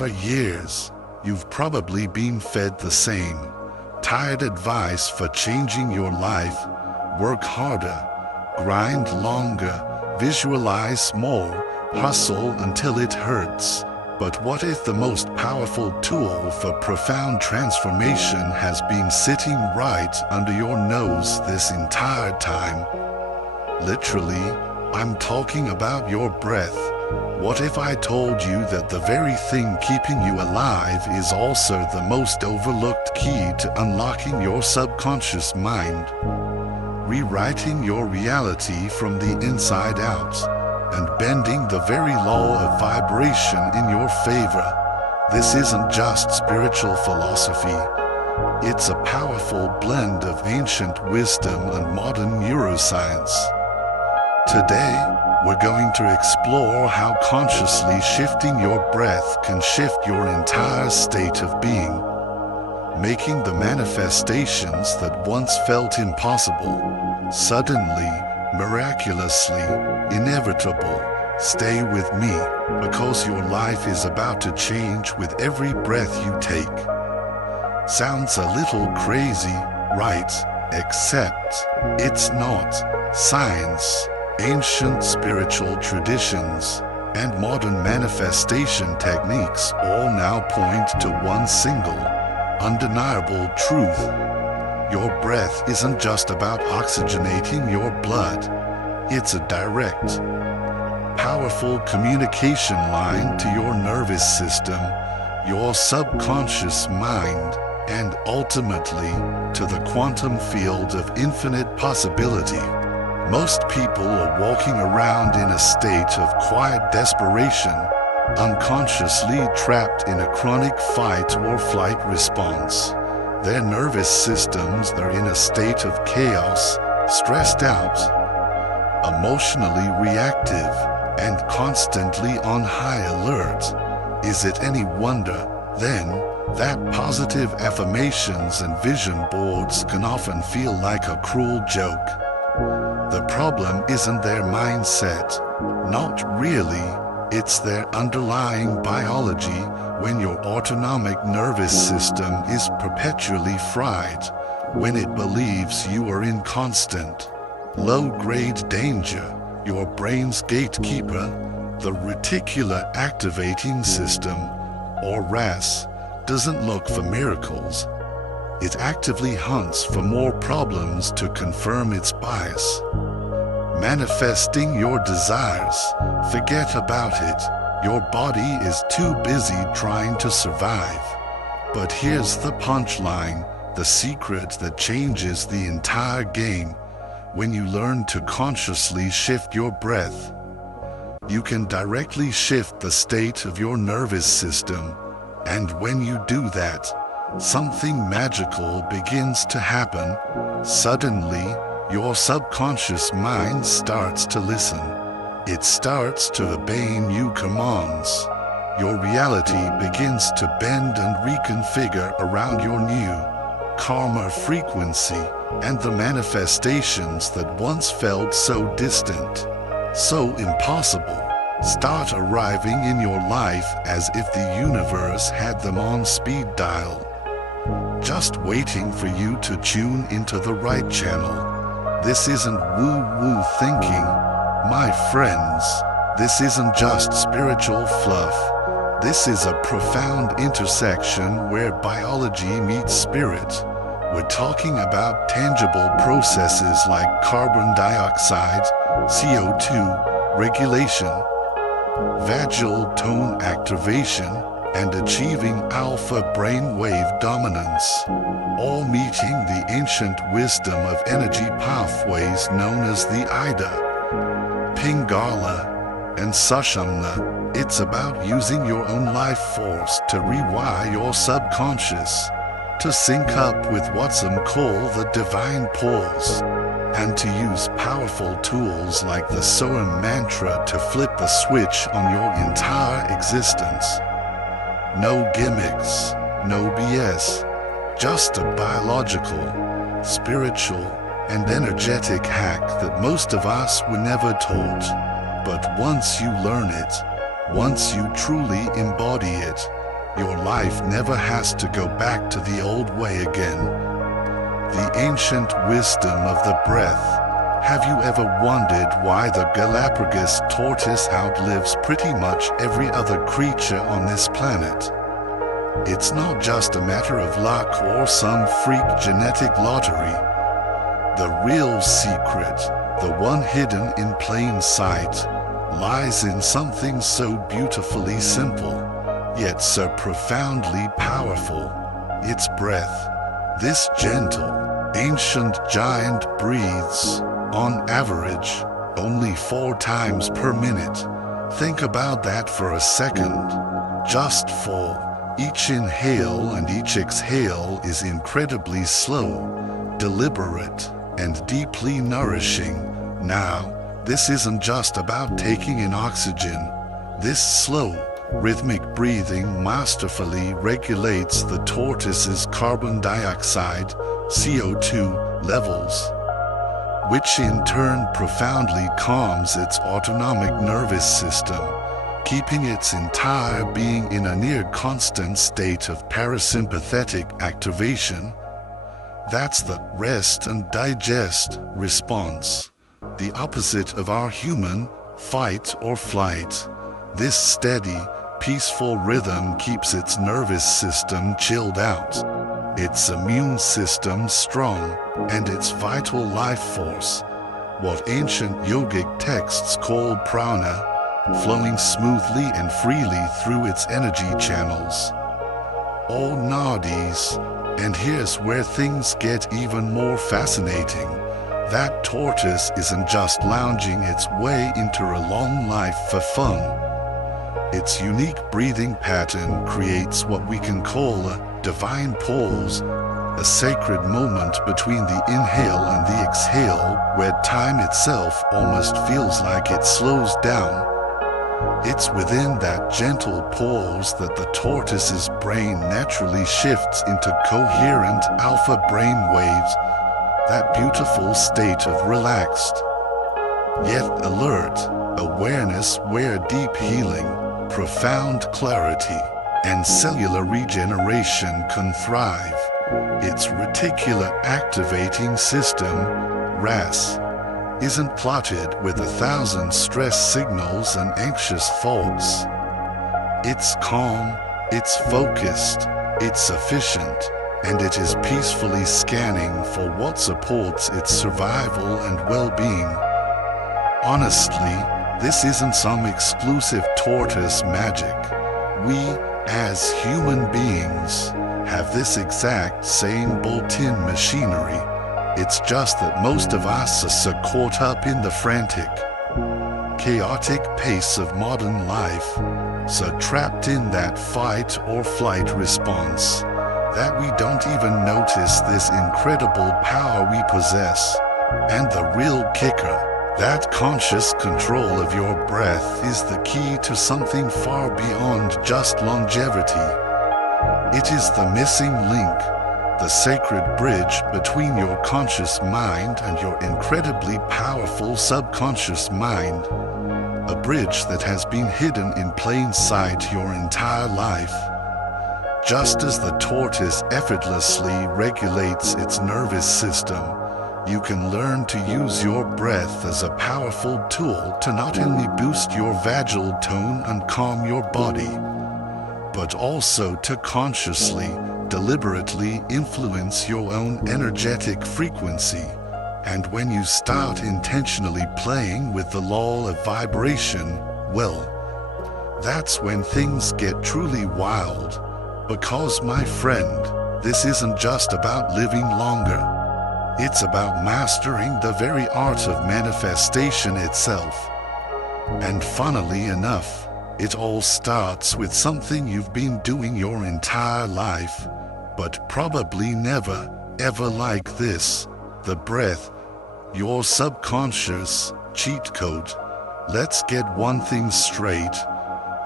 For years, you've probably been fed the same tired advice for changing your life: work harder, grind longer, visualize more, hustle until it hurts. But what if the most powerful tool for profound transformation has been sitting right under your nose this entire time? Literally, I'm talking about your breath. What if I told you that the very thing keeping you alive is also the most overlooked key to unlocking your subconscious mind, rewriting your reality from the inside out, and bending the very law of vibration in your favor? This isn't just spiritual philosophy. It's a powerful blend of ancient wisdom and modern neuroscience. Today, we're going to explore how consciously shifting your breath can shift your entire state of being, making the manifestations that once felt impossible suddenly, miraculously, inevitable. Stay with me, because your life is about to change with every breath you take. Sounds a little crazy, right? Except it's not. Science, ancient spiritual traditions, and modern manifestation techniques all now point to one single, undeniable truth. Your breath isn't just about oxygenating your blood. It's a direct, powerful communication line to your nervous system, your subconscious mind, and ultimately to the quantum field of infinite possibility. Most people are walking around in a state of quiet desperation, unconsciously trapped in a chronic fight or flight response. Their nervous systems are in a state of chaos, stressed out, emotionally reactive, and constantly on high alert. Is it any wonder, then, that positive affirmations and vision boards can often feel like a cruel joke? The problem isn't their mindset. Not really. It's their underlying biology. When your autonomic nervous system is perpetually fried, when it believes you are in constant, low-grade danger, your brain's gatekeeper, the reticular activating system, or RAS, doesn't look for miracles. It actively hunts for more problems to confirm its bias. Manifesting your desires, forget about it. Your body is too busy trying to survive. But here's the punchline, the secret that changes the entire game. When you learn to consciously shift your breath, you can directly shift the state of your nervous system. And when you do that, something magical begins to happen. Suddenly, your subconscious mind starts to listen. It starts to obey new commands. Your reality begins to bend and reconfigure around your new, calmer frequency, and the manifestations that once felt so distant, so impossible, start arriving in your life as if the universe had them on speed dial, just waiting for you to tune into the right channel. This isn't woo-woo thinking, my friends. This isn't just spiritual fluff. This is a profound intersection where biology meets spirit. We're talking about tangible processes like carbon dioxide, CO2, regulation, vagal tone activation, and achieving alpha brainwave dominance, all meeting the ancient wisdom of energy pathways known as the Ida, Pingala, and Sushumna. It's about using your own life force to rewire your subconscious, to sync up with what some call the divine pulse, and to use powerful tools like the Soham mantra to flip the switch on your entire existence. No gimmicks, no BS, just a biological, spiritual, and energetic hack that most of us were never taught. But once you learn it, once you truly embody it, life never has to go back to the old way again. The ancient wisdom of the breath. Have you ever wondered why the Galapagos tortoise outlives pretty much every other creature on this planet? It's not just a matter of luck or some freak genetic lottery. The real secret, the one hidden in plain sight, lies in something so beautifully simple, yet so profoundly powerful. Its breath. This gentle, ancient giant breathes, on average, only 4 times per minute. Think about that for a second. Just 4. Each inhale and each exhale is incredibly slow, deliberate, and deeply nourishing. Now, this isn't just about taking in oxygen. This slow, rhythmic breathing masterfully regulates the tortoise's carbon dioxide, CO2, levels, which in turn profoundly calms its autonomic nervous system, keeping its entire being in a near constant state of parasympathetic activation. That's the rest and digest response, the opposite of our human fight or flight. This steady, peaceful rhythm keeps its nervous system chilled out, its immune system strong, and its vital life force, what ancient yogic texts call prana, flowing smoothly and freely through its energy channels. All nadis, and here's where things get even more fascinating. That tortoise isn't just lounging its way into a long life for fun. Its unique breathing pattern creates what we can call a divine pause, a sacred moment between the inhale and the exhale where time itself almost feels like it slows down. It's within that gentle pause that the tortoise's brain naturally shifts into coherent alpha brain waves, that beautiful state of relaxed, yet alert, awareness where deep healing, profound clarity, and cellular regeneration can thrive. Its reticular activating system, RAS, isn't clotted with 1,000 stress signals and anxious thoughts. It's calm, it's focused, it's efficient, and it is peacefully scanning for what supports its survival and well-being. Honestly, this isn't some exclusive tortoise magic. We, as human beings, have this exact same built-in machinery. It's just that most of us are so caught up in the frantic, chaotic pace of modern life, so trapped in that fight or flight response, that we don't even notice this incredible power we possess. And the real kicker, that conscious control of your breath is the key to something far beyond just longevity. It is the missing link, the sacred bridge between your conscious mind and your incredibly powerful subconscious mind. A bridge that has been hidden in plain sight your entire life. Just as the tortoise effortlessly regulates its nervous system, you can learn to use your breath as a powerful tool to not only boost your vagal tone and calm your body, but also to consciously, deliberately influence your own energetic frequency. And when you start intentionally playing with the law of vibration, well, that's when things get truly wild. Because, my friend, this isn't just about living longer. It's about mastering the very art of manifestation itself. And funnily enough, it all starts with something you've been doing your entire life, but probably never, ever like this. The breath, your subconscious cheat code. Let's get one thing straight.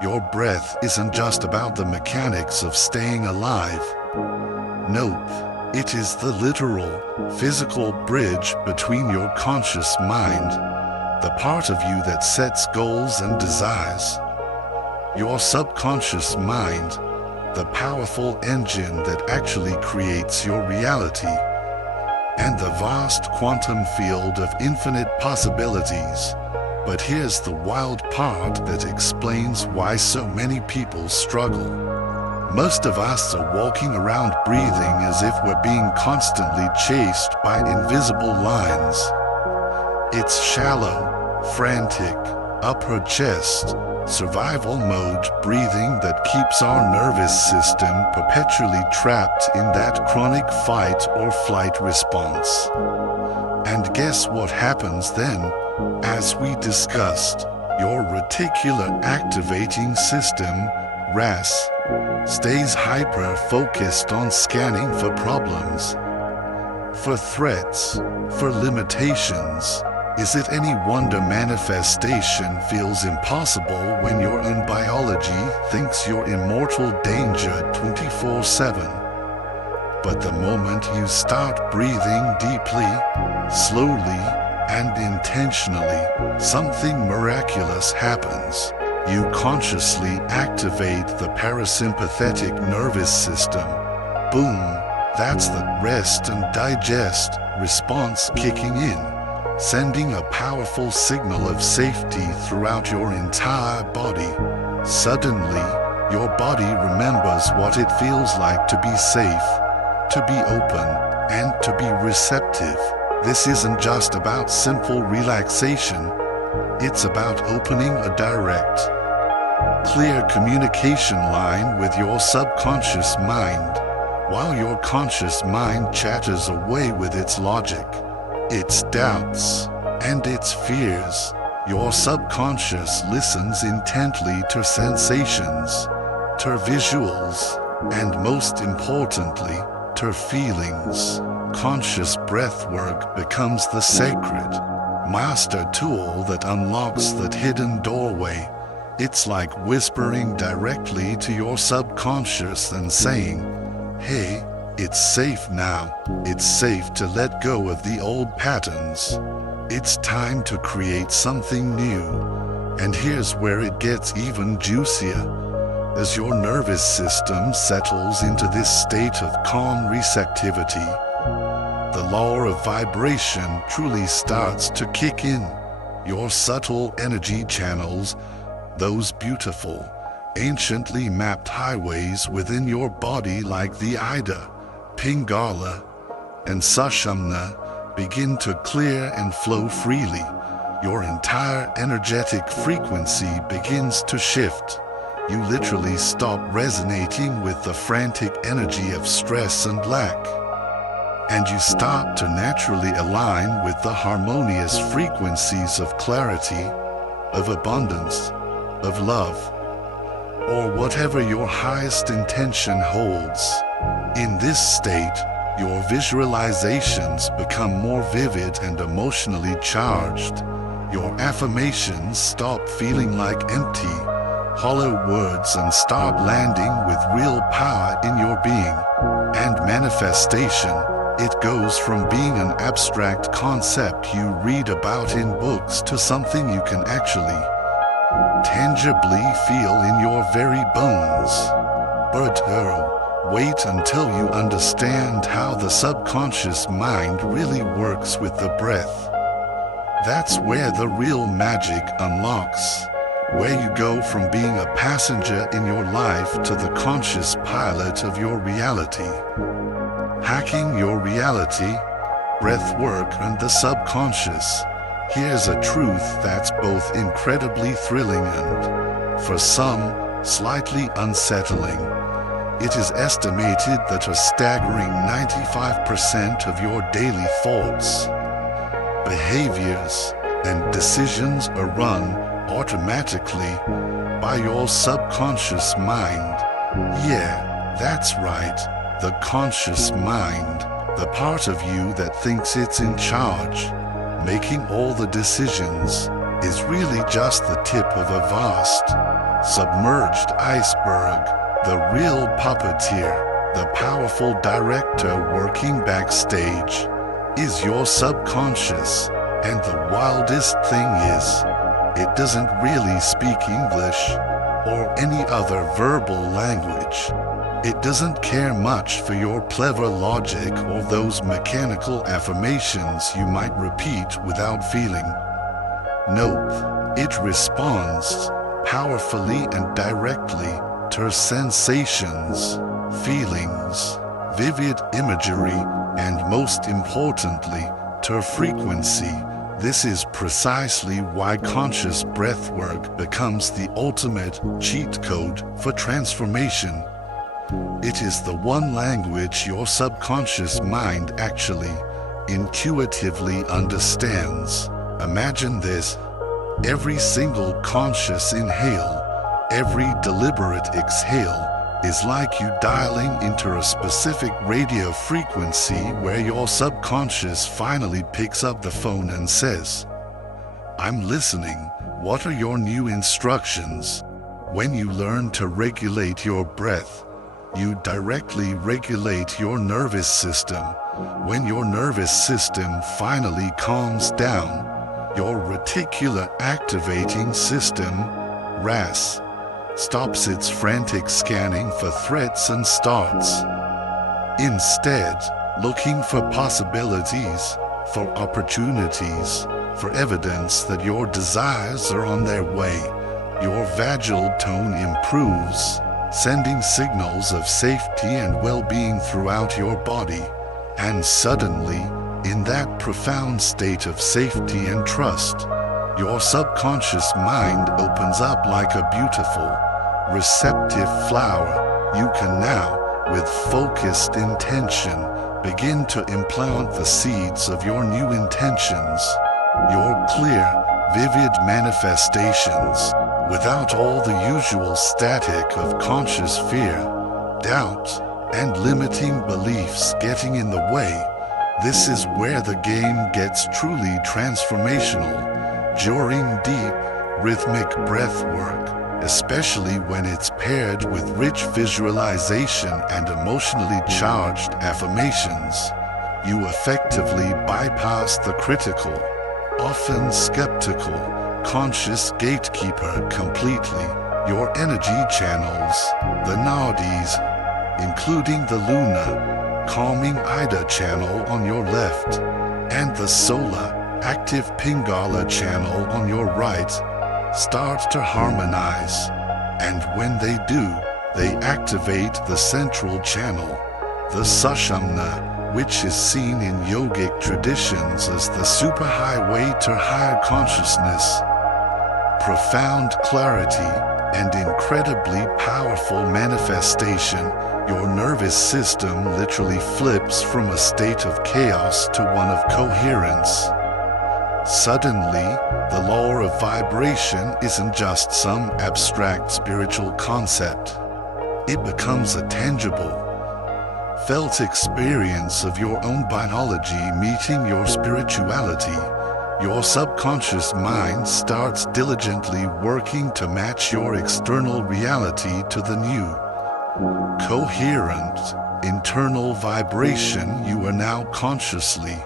Your breath isn't just about the mechanics of staying alive. Nope, it is the literal, physical bridge between your conscious mind, the part of you that sets goals and desires. Your subconscious mind, the powerful engine that actually creates your reality, and the vast quantum field of infinite possibilities. But here's the wild part that explains why so many people struggle. Most of us are walking around breathing as if we're being constantly chased by invisible lines. It's shallow, frantic, upper chest, survival mode breathing that keeps our nervous system perpetually trapped in that chronic fight or flight response. And guess what happens then? As we discussed, your reticular activating system, RAS, stays hyper-focused on scanning for problems, for threats, for limitations. Is it any wonder manifestation feels impossible when your own biology thinks you're in mortal danger 24/7? But the moment you start breathing deeply, slowly, and intentionally, something miraculous happens. You consciously activate the parasympathetic nervous system. Boom, that's the rest and digest response kicking in, sending a powerful signal of safety throughout your entire body. Suddenly, your body remembers what it feels like to be safe, to be open, and to be receptive. This isn't just about simple relaxation. It's about opening a direct, clear communication line with your subconscious mind. While your conscious mind chatters away with its logic, its doubts, and its fears, your subconscious listens intently to sensations, to visuals, and most importantly, to feelings. Conscious breathwork becomes the sacred, master tool that unlocks that hidden doorway. It's like whispering directly to your subconscious and saying, "Hey, it's safe now. It's safe to let go of the old patterns. It's time to create something new." And here's where it gets even juicier. As your nervous system settles into this state of calm receptivity, the law of vibration truly starts to kick in. Your subtle energy channels, those beautiful, anciently mapped highways within your body like the Ida, Pingala, and Sushumna, begin to clear and flow freely. Your entire energetic frequency begins to shift. You literally stop resonating with the frantic energy of stress and lack, and you start to naturally align with the harmonious frequencies of clarity, of abundance, of love, or whatever your highest intention holds. In this state, your visualizations become more vivid and emotionally charged. Your affirmations stop feeling like empty, hollow words and start landing with real power in your being. And manifestation, it goes from being an abstract concept you read about in books to something you can actually, tangibly feel in your very bones. But wait until you understand how the subconscious mind really works with the breath. That's where the real magic unlocks, where you go from being a passenger in your life to the conscious pilot of your reality. Hacking your reality, breathwork, and the subconscious. Here's a truth that's both incredibly thrilling and, for some, slightly unsettling. It is estimated that a staggering 95% of your daily thoughts, behaviors, and decisions are run automatically by your subconscious mind. Yeah, that's right, the conscious mind, the part of you that thinks it's in charge, making all the decisions, is really just the tip of a vast, submerged iceberg. The real puppeteer, the powerful director working backstage, is your subconscious. And the wildest thing is, it doesn't really speak English or any other verbal language. It doesn't care much for your clever logic or those mechanical affirmations you might repeat without feeling. Nope, it responds powerfully and directly to sensations, feelings, vivid imagery, and most importantly, to frequency. This is precisely why conscious breathwork becomes the ultimate cheat code for transformation. It is the one language your subconscious mind actually, intuitively understands. Imagine this: every single conscious inhale, every deliberate exhale, is like you dialing into a specific radio frequency where your subconscious finally picks up the phone and says, "I'm listening. What are your new instructions?" When you learn to regulate your breath, you directly regulate your nervous system. When your nervous system finally calms down, your reticular activating system, RAS, stops its frantic scanning for threats and starts, instead, looking for possibilities, for opportunities, for evidence that your desires are on their way. Your vagal tone improves, sending signals of safety and well-being throughout your body. And suddenly, in that profound state of safety and trust, your subconscious mind opens up like a beautiful, receptive flower. You can now, with focused intention, begin to implant the seeds of your new intentions, your clear, vivid manifestations, without all the usual static of conscious fear, doubt, and limiting beliefs getting in the way. This is where the game gets truly transformational. During deep, rhythmic breath work, especially when it's paired with rich visualization and emotionally charged affirmations, you effectively bypass the critical, often skeptical, conscious gatekeeper completely. Your energy channels, the nadis, including the Luna, calming Ida channel on your left, and the Solar, active Pingala channel on your right, start to harmonize. And when they do, they activate the central channel, the Sushumna, which is seen in yogic traditions as the superhighway to higher consciousness. Profound clarity and incredibly powerful manifestation. Your nervous system literally flips from a state of chaos to one of coherence. Suddenly, the law of vibration isn't just some abstract spiritual concept. It becomes a tangible, felt experience of your own biology meeting your spirituality. Your subconscious mind starts diligently working to match your external reality to the new, coherent, internal vibration you are now consciously,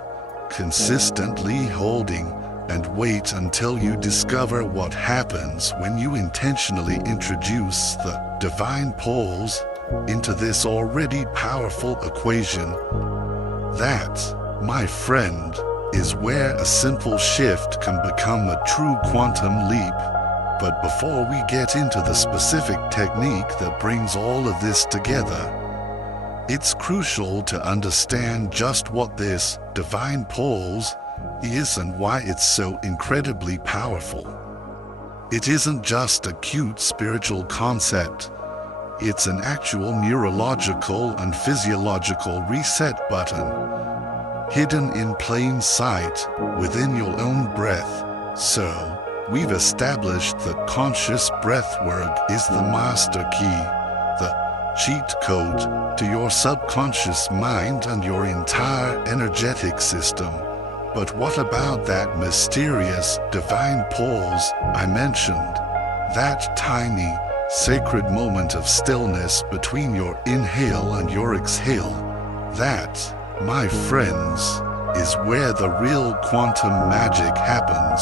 consistently holding. And wait until you discover what happens when you intentionally introduce the divine poles into this already powerful equation. That, my friend, is where a simple shift can become a true quantum leap. But before we get into the specific technique that brings all of this together, it's crucial to understand just what this divine poles is and why it's so incredibly powerful. It isn't just a cute spiritual concept. It's an actual neurological and physiological reset button, hidden in plain sight within your own breath. So, we've established that conscious breathwork is the master key, the cheat code to your subconscious mind and your entire energetic system. But what about that mysterious divine pause I mentioned? That tiny, sacred moment of stillness between your inhale and your exhale. That, my friends, is where the real quantum magic happens.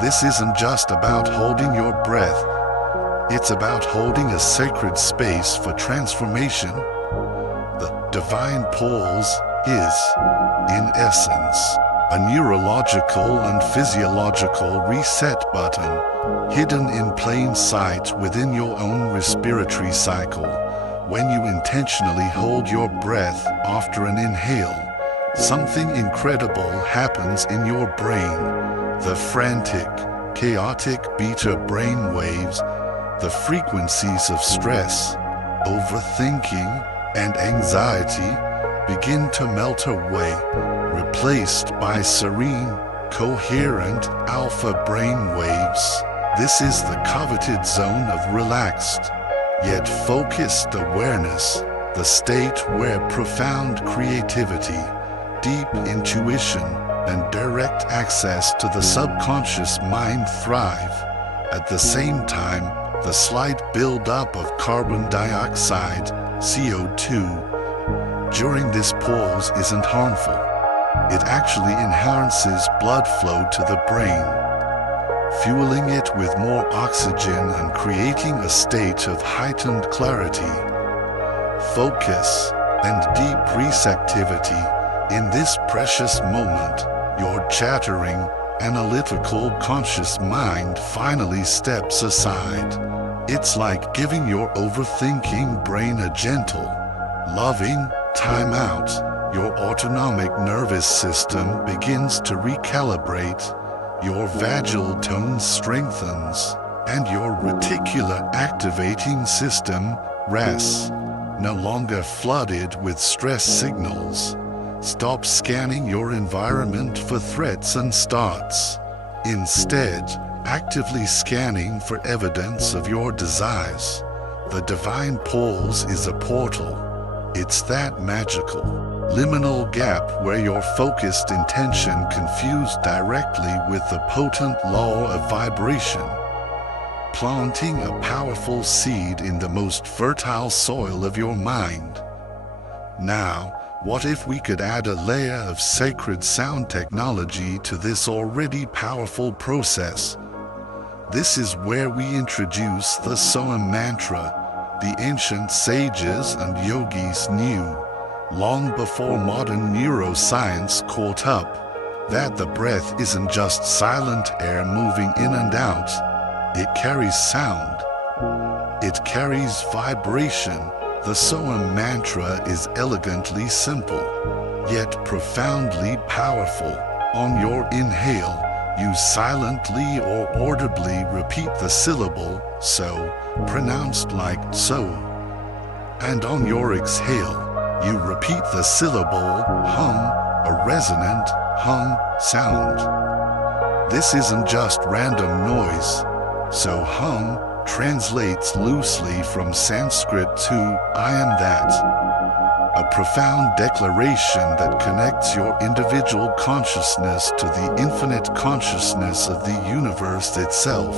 This isn't just about holding your breath. It's about holding a sacred space for transformation. The divine pause is, in essence, a neurological and physiological reset button, hidden in plain sight within your own respiratory cycle. When you intentionally hold your breath after an inhale, something incredible happens in your brain. The frantic, chaotic beta brain waves, the frequencies of stress, overthinking, and anxiety begin to melt away, replaced by serene, coherent alpha brain waves. This is the coveted zone of relaxed, yet focused awareness, the state where profound creativity, deep intuition, and direct access to the subconscious mind thrive. At the same time, the slight buildup of carbon dioxide, CO2, during this pause isn't harmful. It actually enhances blood flow to the brain, fueling it with more oxygen and creating a state of heightened clarity, focus, and deep receptivity. In this precious moment, your chattering, analytical conscious mind finally steps aside. It's like giving your overthinking brain a gentle, loving time out. Your autonomic nervous system begins to recalibrate, your vagal tone strengthens, and your reticular activating system rests, no longer flooded with stress signals. Stop scanning your environment for threats and starts, instead, actively scanning for evidence of your desires. The divine pause is a portal. It's that magical, liminal gap where your focused intention confused directly with the potent law of vibration, planting a powerful seed in the most fertile soil of your mind. Now, what if we could add a layer of sacred sound technology to this already powerful process? This is where we introduce the Soham mantra. The ancient sages and yogis knew, long before modern neuroscience caught up, that the breath isn't just silent air moving in and out. It carries sound. It carries vibration. The Soham mantra is elegantly simple, yet profoundly powerful. On your inhale, you silently or audibly repeat the syllable so, pronounced like so. And on your exhale, you repeat the syllable hum, a resonant hum sound. This isn't just random noise. So hum translates loosely from Sanskrit to I am that, a profound declaration that connects your individual consciousness to the infinite consciousness of the universe itself.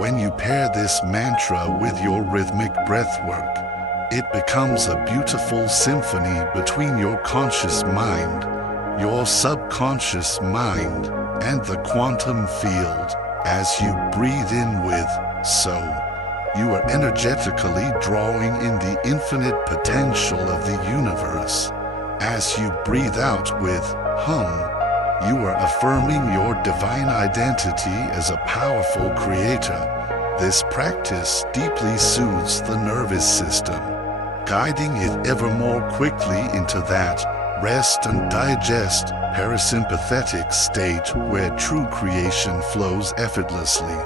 When you pair this mantra with your rhythmic breathwork, it becomes a beautiful symphony between your conscious mind, your subconscious mind, and the quantum field. As you breathe in with so, you are energetically drawing in the infinite potential of the universe. As you breathe out with hum, you are affirming your divine identity as a powerful creator. This practice deeply soothes the nervous system, guiding it ever more quickly into that rest and digest parasympathetic state where true creation flows effortlessly.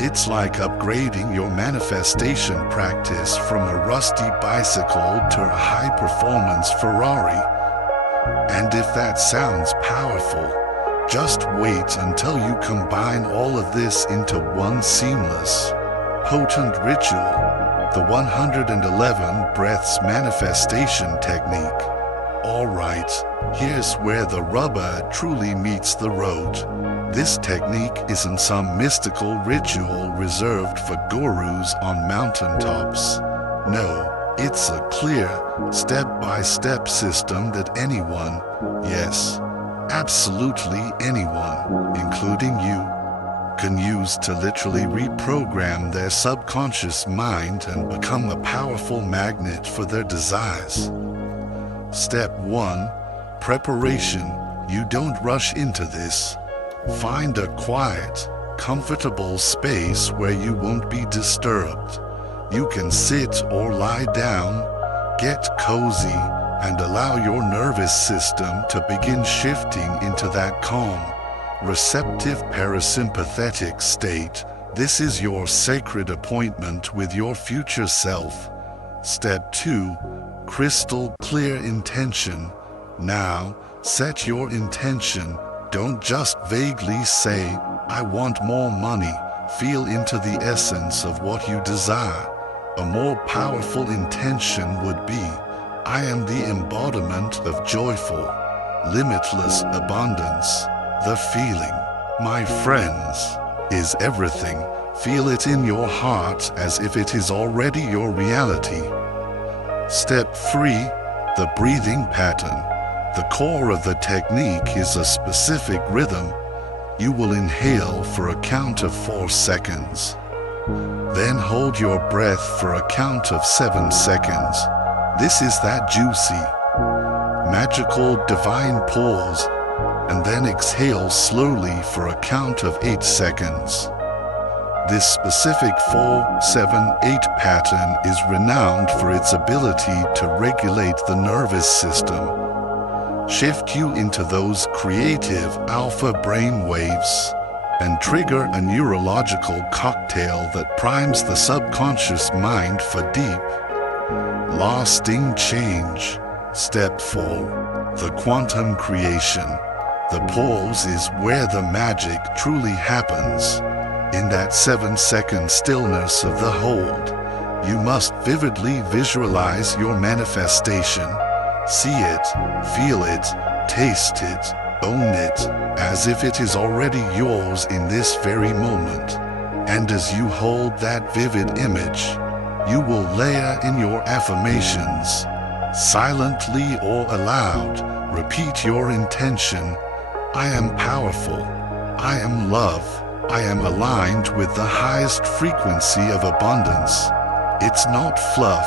It's like upgrading your manifestation practice from a rusty bicycle to a high-performance Ferrari. And if that sounds powerful, just wait until you combine all of this into one seamless, potent ritual, the 111 breaths manifestation technique. Alright, here's where the rubber truly meets the road. This technique isn't some mystical ritual reserved for gurus on mountaintops. No, it's a clear, step-by-step system that anyone, yes, absolutely anyone, including you, can use to literally reprogram their subconscious mind and become a powerful magnet for their desires. Step 1. Preparation. You don't rush into this. Find a quiet, comfortable space where you won't be disturbed. You can sit or lie down, get cozy, and allow your nervous system to begin shifting into that calm, receptive parasympathetic state. This is your sacred appointment with your future self. Step 2. Crystal clear intention. Now, set your intention. Don't just vaguely say, "I want more money." Feel into the essence of what you desire. A more powerful intention would be, "I am the embodiment of joyful, limitless abundance." The feeling, my friends, is everything. Feel it in your heart as if it is already your reality. Step 3. The breathing pattern. The core of the technique is a specific rhythm. You will inhale for a count of 4 seconds. Then hold your breath for a count of 7 seconds. This is that juicy, magical, divine pause. And then exhale slowly for a count of 8 seconds. This specific 4-7-8 pattern is renowned for its ability to regulate the nervous system, shift you into those creative alpha brain waves, and trigger a neurological cocktail that primes the subconscious mind for deep, lasting change. Step 4. The quantum creation. The pause is where the magic truly happens. In that 7-second stillness of the hold, you must vividly visualize your manifestation. See it, feel it, taste it, own it, as if it is already yours in this very moment. And as you hold that vivid image, you will layer in your affirmations. Silently or aloud, repeat your intention. I am powerful. I am love. I am aligned with the highest frequency of abundance. It's not fluff.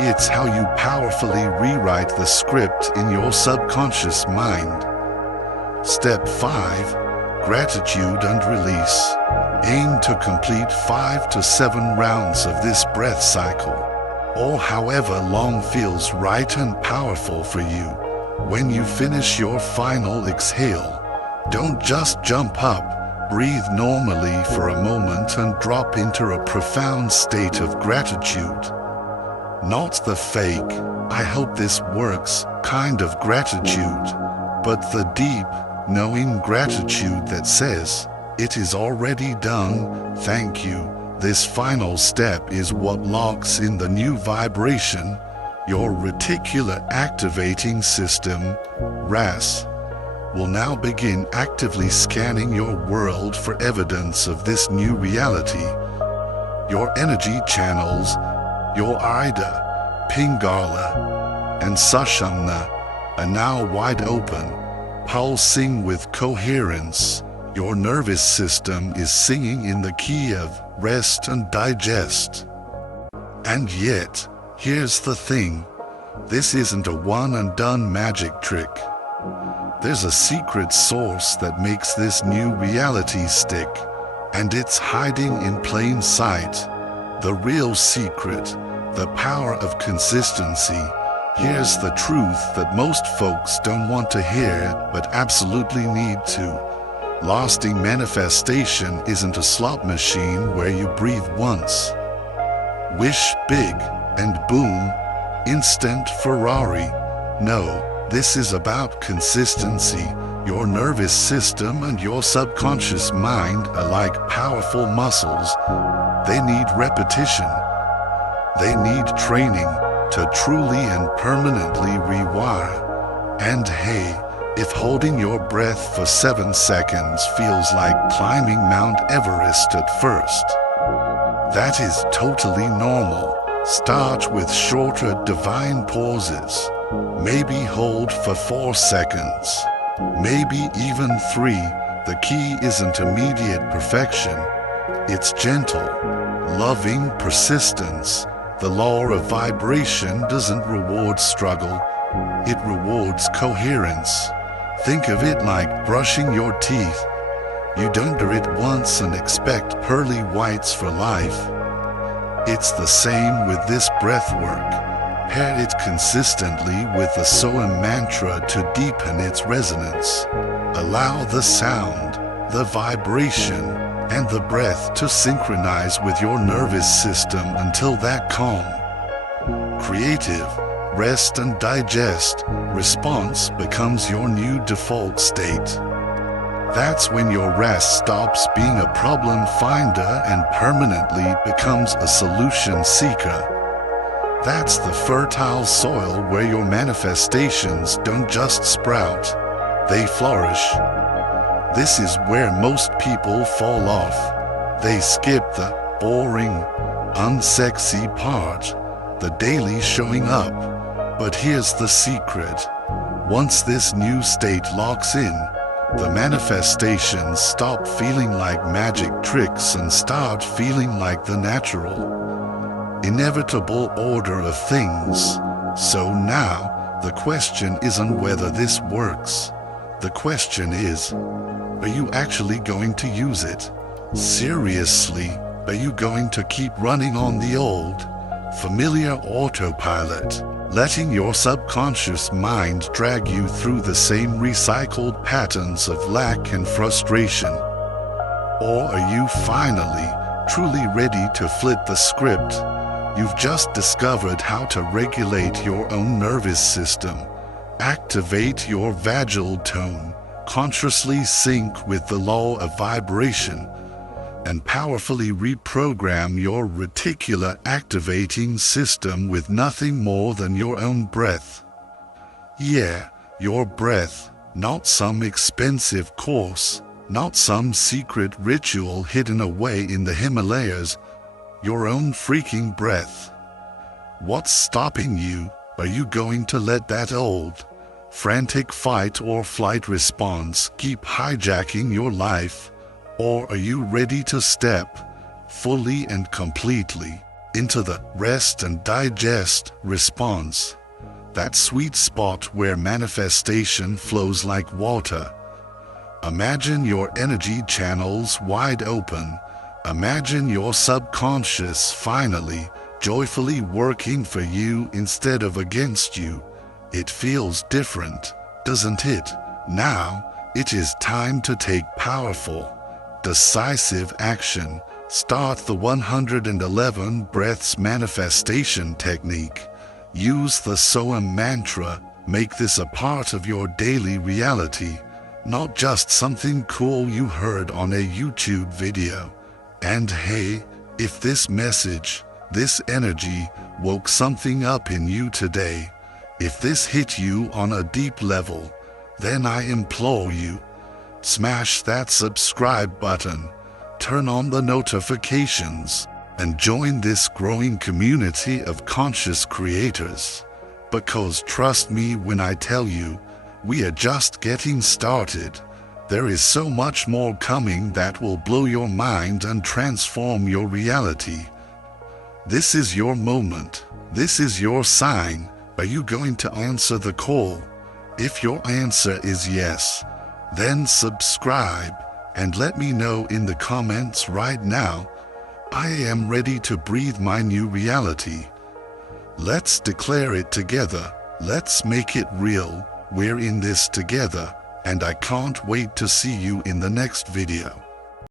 It's how you powerfully rewrite the script in your subconscious mind. Step 5. Gratitude and release. Aim to complete 5 to 7 rounds of this breath cycle, or however long feels right and powerful for you. When you finish your final exhale, don't just jump up. Breathe normally for a moment and drop into a profound state of gratitude. Not the fake, "I hope this works" kind of gratitude, but the deep, knowing gratitude that says, "It is already done, thank you." This final step is what locks in the new vibration. Your reticular activating system, RAS, will now begin actively scanning your world for evidence of this new reality. Your energy channels, your Ida, Pingala, and Sushumna are now wide open, pulsing with coherence. Your nervous system is singing in the key of rest and digest. And yet, here's the thing. This isn't a one-and-done magic trick. There's a secret source that makes this new reality stick, and it's hiding in plain sight. The real secret, the power of consistency. Here's the truth that most folks don't want to hear, but absolutely need to. Lasting manifestation isn't a slot machine where you breathe once, wish big, and boom, instant Ferrari. No. This is about consistency. Your nervous system and your subconscious mind are like powerful muscles. They need repetition. They need training to truly and permanently rewire. And hey, if holding your breath for 7 seconds feels like climbing Mount Everest at first, that is totally normal. Start with shorter divine pauses. Maybe hold for 4 seconds, maybe even 3. The key isn't immediate perfection. It's gentle, loving persistence. The law of vibration doesn't reward struggle. It rewards coherence. Think of it like brushing your teeth. You don't do it once and expect pearly whites for life. It's the same with this breath work. Pair it consistently with the Soham mantra to deepen its resonance. Allow the sound, the vibration, and the breath to synchronize with your nervous system until that calm, creative, rest and digest response becomes your new default state. That's when your rest stops being a problem finder and permanently becomes a solution seeker. That's the fertile soil where your manifestations don't just sprout, they flourish. This is where most people fall off. They skip the boring, unsexy part, the daily showing up. But here's the secret. Once this new state locks in, the manifestations stop feeling like magic tricks and start feeling like the natural, inevitable order of things. So now, the question isn't whether this works. The question is, are you actually going to use it? Seriously, are you going to keep running on the old, familiar autopilot, letting your subconscious mind drag you through the same recycled patterns of lack and frustration? Or are you finally, truly ready to flip the script? You've just discovered how to regulate your own nervous system, activate your vagal tone, consciously sync with the law of vibration, and powerfully reprogram your reticular activating system with nothing more than your own breath. Yeah, your breath, not some expensive course, not some secret ritual hidden away in the Himalayas, your own freaking breath. What's stopping you? Are you going to let that old, frantic fight or flight response keep hijacking your life? Or are you ready to step, fully and completely, into the rest and digest response? That sweet spot where manifestation flows like water. Imagine your energy channels wide open. Imagine your subconscious finally, joyfully working for you instead of against you. It feels different, doesn't it? Now, it is time to take powerful, decisive action. Start the 111 breaths manifestation technique. Use the Soham mantra. Make this a part of your daily reality, not just something cool you heard on a YouTube video. And hey, if this message, this energy, woke something up in you today, if this hit you on a deep level, then I implore you, smash that subscribe button, turn on the notifications, and join this growing community of conscious creators. Because trust me when I tell you, we are just getting started. There is so much more coming that will blow your mind and transform your reality. This is your moment. This is your sign. Are you going to answer the call? If your answer is yes, then subscribe and let me know in the comments right now. I am ready to breathe my new reality. Let's declare it together. Let's make it real. We're in this together, and I can't wait to see you in the next video.